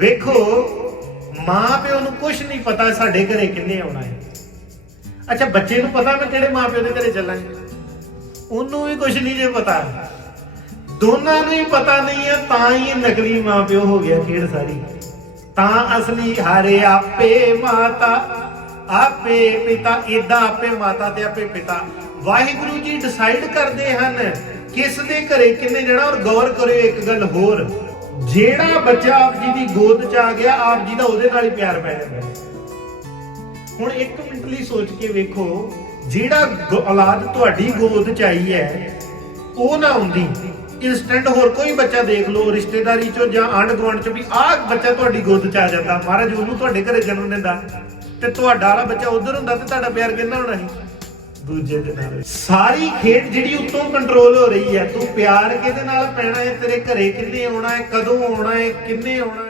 ਵੇਖੋ, ਮਾਂ ਪਿਓ ਨੂੰ ਕੁਝ ਨਹੀਂ ਪਤਾ ਸਾਡੇ ਘਰੇ ਕਿੰਨੇ ਆਉਣਾ ਹੈ। ਅੱਛਾ, ਬੱਚੇ ਨੂੰ ਪਤਾ ਮੈਂ ਕਿਹੜੇ ਮਾਂ ਪਿਓ ਦੇ ਘਰੇ ਚੱਲਾਂ ਉਹਨੂੰ ਵੀ ਕੁਝ ਨਹੀਂ ਜੇ ਪਤਾ। ਦੋਨਾਂ ਨੂੰ ਹੀ ਪਤਾ ਨਹੀਂ ਹੈ, ਤਾਂ ਹੀ ਨਕਲੀ ਮਾਂ ਪਿਓ ਹੋ ਗਿਆ ਖੇਡ ਸਾਰੀ। ਤਾਂ ਅਸਲੀ ਹਾਰੇ ਆਪੇ ਮਾਤਾ, ਆਪੇ ਪਿਤਾ ਇਦਾਂ ਆਪੇ ਮਾਤਾ ਤੇ ਆਪੇ ਪਿਤਾ। ਵਾਹਿਗੁਰੂ ਜੀ ਡਿਸਾਈਡ ਕਰਦੇ ਹਨ ਕਿਸ ਦੇ ਘਰੇ ਕਿੰਨੇ ਜਣਾ ਔਰ ਗੌਰ ਕਰਿਓ ਇੱਕ ਗੱਲ ਹੋਰ। ਜਿਹੜਾ ਬੱਚਾ ਆਪ ਜੀ ਦੀ ਗੋਦ ਚ ਆ ਗਿਆ, ਆਪ ਜੀ ਦਾ ਉਹਦੇ ਨਾਲ ਹੀ ਪਿਆਰ ਪੈ ਜਾਂਦਾ ਹੁਣ ਇੱਕ ਮਿੰਟ ਲਈ ਸੋਚ ਕੇ ਵੇਖੋ, ਜਿਹੜਾ ਔਲਾਦ ਤੁਹਾਡੀ ਗੋਦ ਚ ਆਈ ਹੈ, ਉਹ ਨਾ ਹੁੰਦੀ ਇਨਸਟੈਂਟ ਹੋਰ ਕੋਈ ਬੱਚਾ ਦੇਖ ਲਓ, ਰਿਸ਼ਤੇਦਾਰੀ ਚੋਂ ਜਾਂ ਆਂਢ ਗੁਆਂਢ ਚੋਂ ਵੀ ਆਹ ਬੱਚਾ ਤੁਹਾਡੀ ਗੋਦ ਚ ਆ ਜਾਂਦਾ। ਮਹਾਰਾਜ ਉਹਨੂੰ ਤੁਹਾਡੇ ਘਰੇ ਜਨਮ ਦਿੰਦਾ। ਤੇ ਤੁਹਾਡਾ ਵਾਲਾ ਬੱਚਾ ਉਧਰ ਹੁੰਦਾ ਤੇ ਤੁਹਾਡਾ ਪਿਆਰ ਕਿੰਨਾ ਹੋਣਾ ਸੀ? ਦੂਜੇ ਦੇ ਨਾਲ। ਸਾਰੀ ਖੇਡ ਜਿਹੜੀ ਉੱਤੋਂ ਕੰਟਰੋਲ ਹੋ ਰਹੀ ਹੈ, ਤੂੰ ਪਿਆਰ ਕਿਹਦੇ ਨਾਲ ਪੈਣਾ ਹੈ? ਤੇਰੇ ਘਰੇ ਕਿੰਨੇ ਆਉਣਾ ਹੈ? ਕਦੋਂ ਆਉਣਾ ਹੈ? ਕਿੰਨੇ ਆਉਣਾ